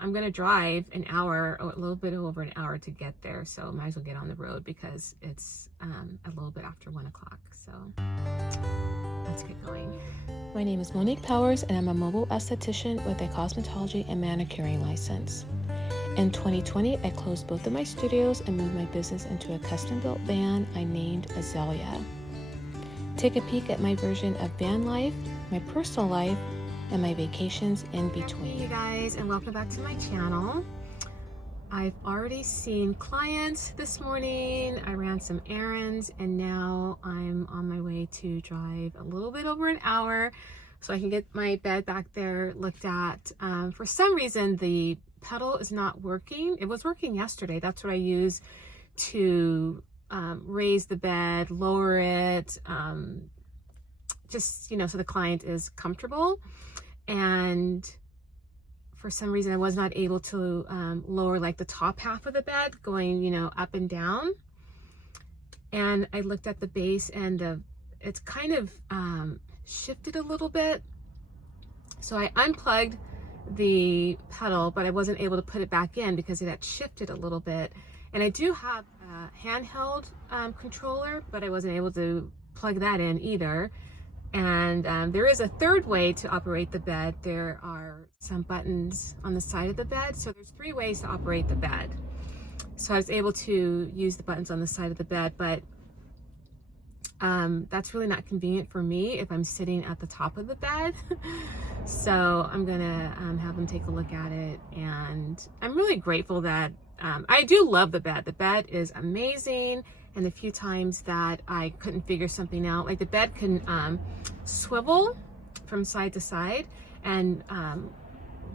I'm gonna drive an hour, or a little bit over an hour to get there, so might as well get on the road because it's a little bit after 1 o'clock. So let's get going. My name is Monique Powers, and I'm a mobile esthetician with a cosmetology and manicuring license. In 2020, I closed both of my studios and moved my business into a custom-built van I named Azalea. Take a peek at my version of van life, my personal life, and my vacations in between. Hey you guys, and welcome back to my channel. I've already seen clients this morning. I ran some errands, and now I'm on my way to drive a little bit over an hour so I can get my bed back there looked at. For some reason, the pedal is not working. It was working yesterday. That's what I use to raise the bed, lower it, just, so the client is comfortable. And for some reason I was not able to lower like the top half of the bed going, up and down. And I looked at the base, and it's kind of shifted a little bit. So I unplugged the pedal, but I wasn't able to put it back in because it had shifted a little bit. And I do have a handheld controller, but I wasn't able to plug that in either. And there is a third way to operate the bed. There are some buttons on the side of the bed. So there's 3 ways to operate the bed. So I was able to use the buttons on the side of the bed, but that's really not convenient for me if I'm sitting at the top of the bed. So I'm gonna have them take a look at it. And I'm really grateful that I do love the bed. The bed is amazing. And the few times that I couldn't figure something out, like the bed can swivel from side to side. And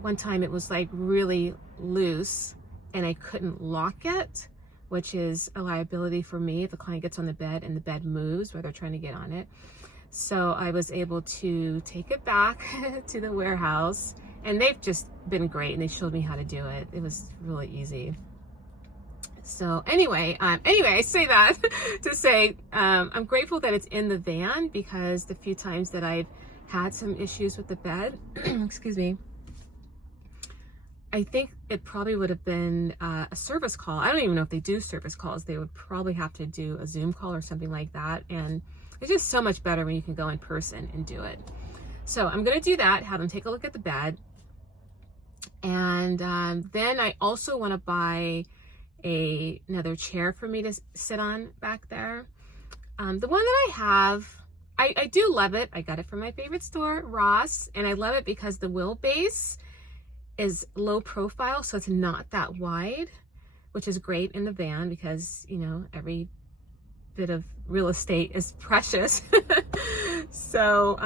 one time it was like really loose and I couldn't lock it, which is a liability for me if the client gets on the bed and the bed moves where they're trying to get on it. So I was able to take it back to the warehouse, and they've just been great, and they showed me how to do it. It was really easy. So anyway, I say that to say I'm grateful that it's in the van, because the few times that I've had some issues with the bed, excuse me, I think it probably would have been a service call. I don't even know if they do service calls. They would probably have to do a Zoom call or something like that. And it's just so much better when you can go in person and do it. So I'm going to do that, have them take a look at the bed. And then I also want to buy another chair for me to sit on back there. The one that I have, I do love it. I got it from my favorite store, Ross, and I love it because the wheelbase is low profile, so it's not that wide, which is great in the van because, every bit of real estate is precious. So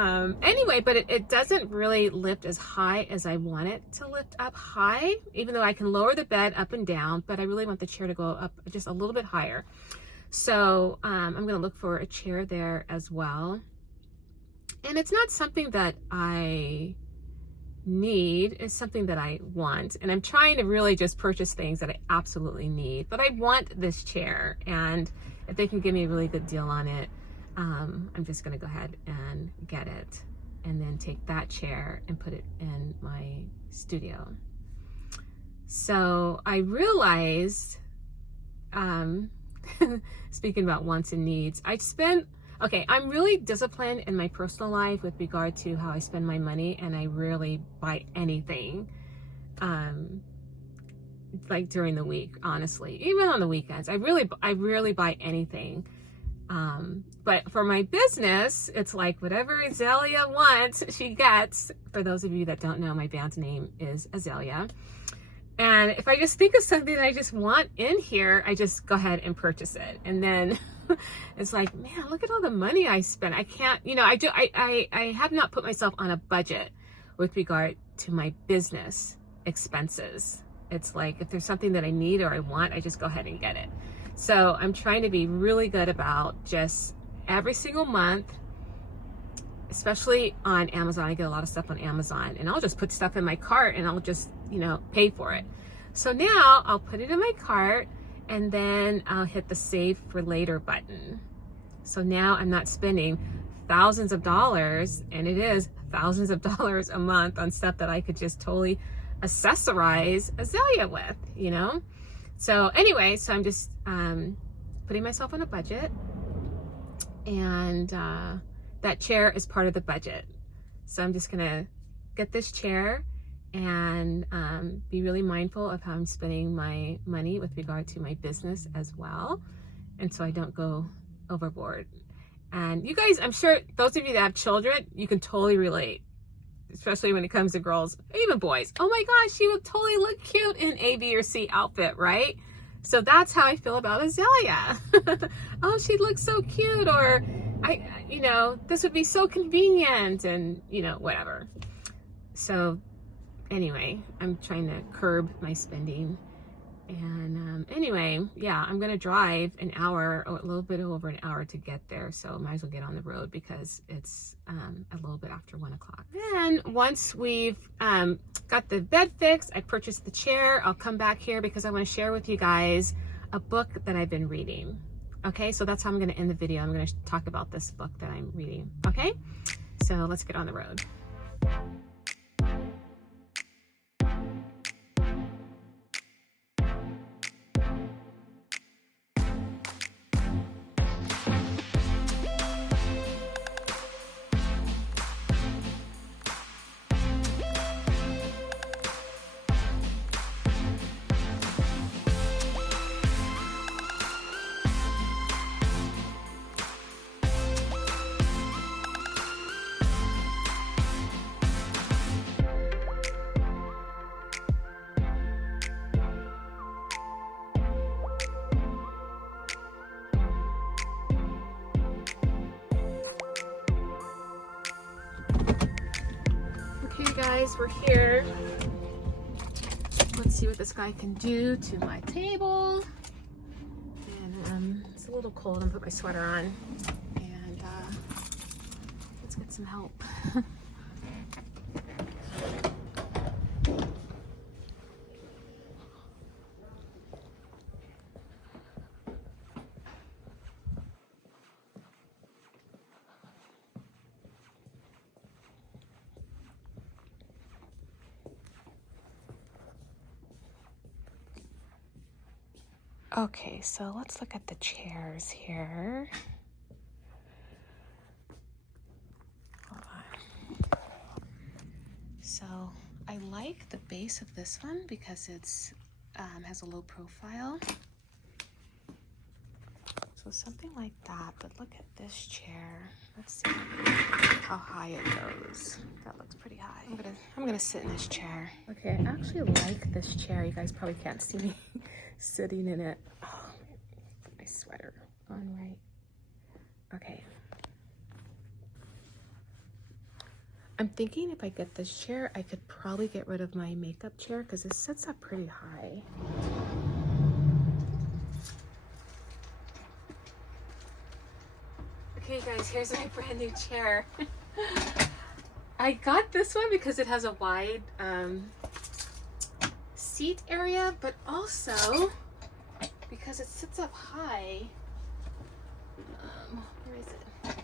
anyway, but it doesn't really lift as high as I want it to lift up high, even though I can lower the bed up and down, but I really want the chair to go up just a little bit higher. So I'm going to look for a chair there as well. And it's not something that I need, it's something that I want. And I'm trying to really just purchase things that I absolutely need, but I want this chair, and if they can give me a really good deal on it, I'm just going to go ahead and get it, and then take that chair and put it in my studio. So I realized, speaking about wants and needs, I'm really disciplined in my personal life with regard to how I spend my money, and I rarely buy anything like during the week, honestly. Even on the weekends, I rarely buy anything. But for my business, it's like whatever Azalea wants, she gets. For those of you that don't know, my band's name is Azalea. And if I just think of something that I just want in here, I just go ahead and purchase it. And then it's like, man, look at all the money I spent. I can't, I have not put myself on a budget with regard to my business expenses. It's like, if there's something that I need or I want, I just go ahead and get it. So I'm trying to be really good about just every single month, especially on Amazon. I get a lot of stuff on Amazon, and I'll just put stuff in my cart and I'll just, pay for it. So now I'll put it in my cart, and then I'll hit the save for later button. So now I'm not spending thousands of dollars, and it is thousands of dollars a month on stuff that I could just totally accessorize Azalea with, you know? So anyway, so I'm just putting myself on a budget, and that chair is part of the budget. So I'm just gonna get this chair and be really mindful of how I'm spending my money with regard to my business as well, and so I don't go overboard. And you guys, I'm sure those of you that have children, you can totally relate, especially when it comes to girls, even boys. Oh my gosh, she would totally look cute in A, B, or C outfit, right? So that's how I feel about Azalea. Oh, she'd look so cute, or you know, this would be so convenient, and you know, whatever. So anyway, I'm trying to curb my spending. And anyway, yeah, I'm gonna drive an hour, or a little bit over an hour to get there, so I might as well get on the road because it's a little bit after 1 o'clock. Then once we've got the bed fixed, I purchased the chair, I'll come back here because I want to share with you guys a book that I've been reading. Okay, so that's how I'm going to end the video. I'm going to talk about this book that I'm reading. Okay, so let's get on the road. Okay guys, we're here. Let's see what this guy can do to my table. And it's a little cold. I'm gonna put my sweater on. And let's get some help. Okay, so let's look at the chairs here. Hold on. So I like the base of this one because it's has a low profile. So something like that, but look at this chair. Let's see how high it goes. That looks pretty high. I'm gonna sit in this chair. Okay, I actually like this chair. You guys probably can't see me sitting in it. Oh, put my sweater on right. Okay. I'm thinking if I get this chair, I could probably get rid of my makeup chair because it sits up pretty high. Okay guys, here's my brand new chair. I got this one because it has a wide seat area, but also because it sits up high. Where is it?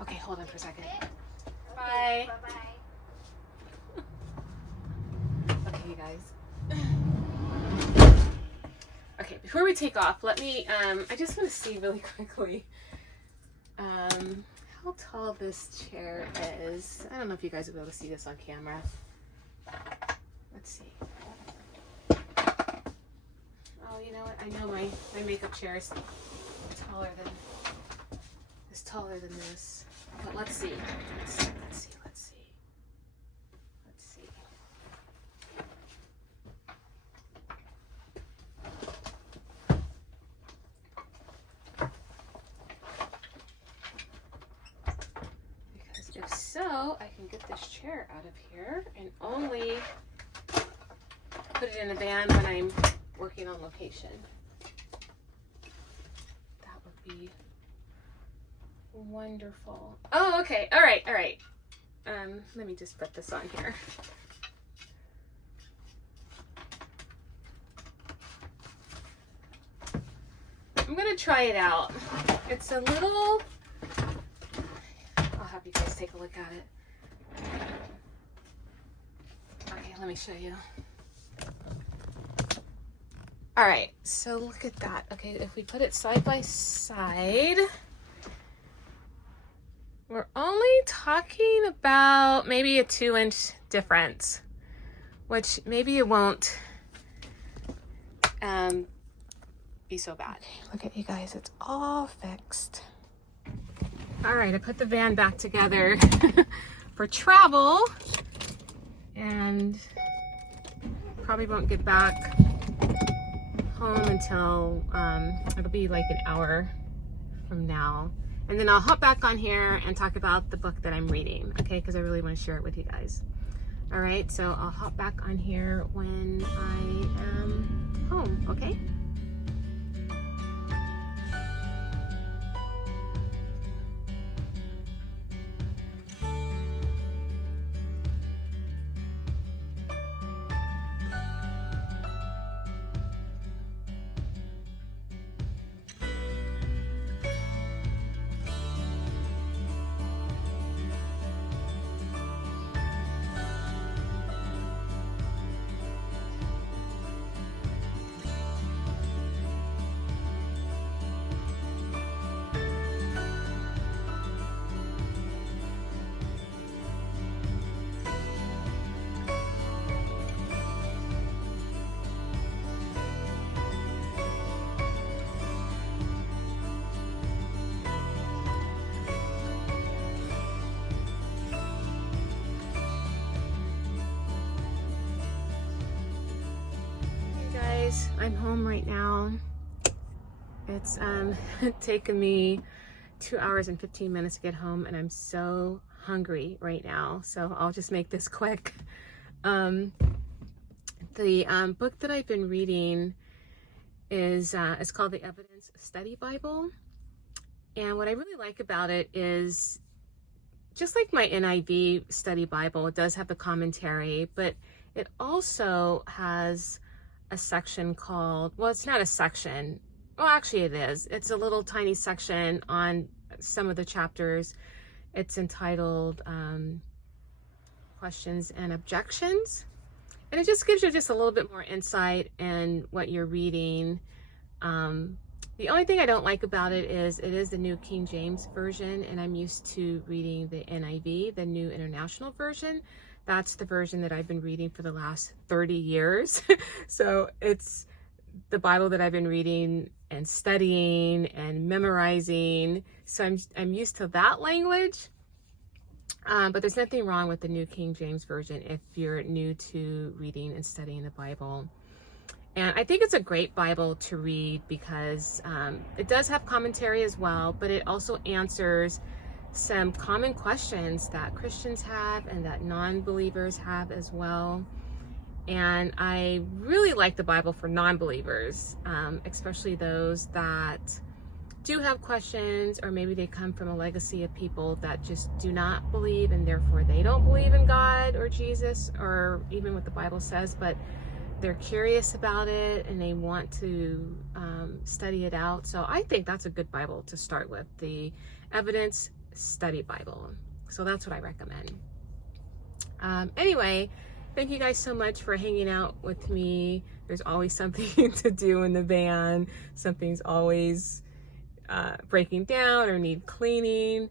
Okay, hold on for a second. Bye. Bye-bye. Okay, you guys. Okay, before we take off, let me, I just want to see really quickly how tall this chair is. I don't know if you guys will be able to see this on camera. Let's see. Oh, you know what? I know my makeup chair is taller than this. But let's see. Let's see. Because if so, I can get this chair out of here and only put it in a van when I'm working on location. That would be wonderful. Oh, okay. All right. Let me just put this on here. I'm gonna try it out. It's a little, I'll have you guys take a look at it. Okay, let me show you. All right, so look at that. Okay, if we put it side by side, we're only talking about maybe a 2-inch difference, which maybe it won't be so bad. Look at you guys, it's all fixed. All right, I put the van back together for travel, and probably won't get back home until it'll be like an hour from now, and then I'll hop back on here and talk about the book that I'm reading, okay, because I really want to share it with you guys. All right, so I'll hop back on here when I am home, okay? I'm home right now. It's taken me 2 hours and 15 minutes to get home, and I'm so hungry right now, so I'll just make this quick. The book that I've been reading is it's called the Evidence Study Bible, and what I really like about it is, just like my NIV study Bible, it does have the commentary, but it also has a section called, well, it's not a section, well, actually it is. It's a little tiny section on some of the chapters. It's entitled Questions and Objections, and it just gives you just a little bit more insight in what you're reading. The only thing I don't like about it is the New King James Version, and I'm used to reading the NIV, the New International Version. That's the version that I've been reading for the last 30 years. So it's the Bible that I've been reading and studying and memorizing. So I'm used to that language. But there's nothing wrong with the New King James Version if you're new to reading and studying the Bible. And I think it's a great Bible to read because it does have commentary as well, but it also answers some common questions that Christians have and that non-believers have as well. And I really like the Bible for non-believers, especially those that do have questions, or maybe they come from a legacy of people that just do not believe, and therefore they don't believe in God or Jesus or even what the Bible says, but they're curious about it and they want to study it out. So I think that's a good Bible to start with, the Evidence Study Bible. So that's what I recommend. Anyway, thank you guys so much for hanging out with me. There's always something to do in the van. Something's always breaking down or need cleaning.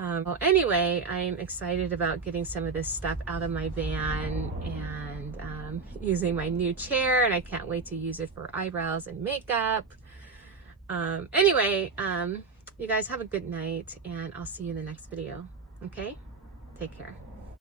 Well, anyway, I'm excited about getting some of this stuff out of my van and using my new chair, and I can't wait to use it for eyebrows and makeup. Anyway, you guys have a good night, and I'll see you in the next video. Okay? Take care.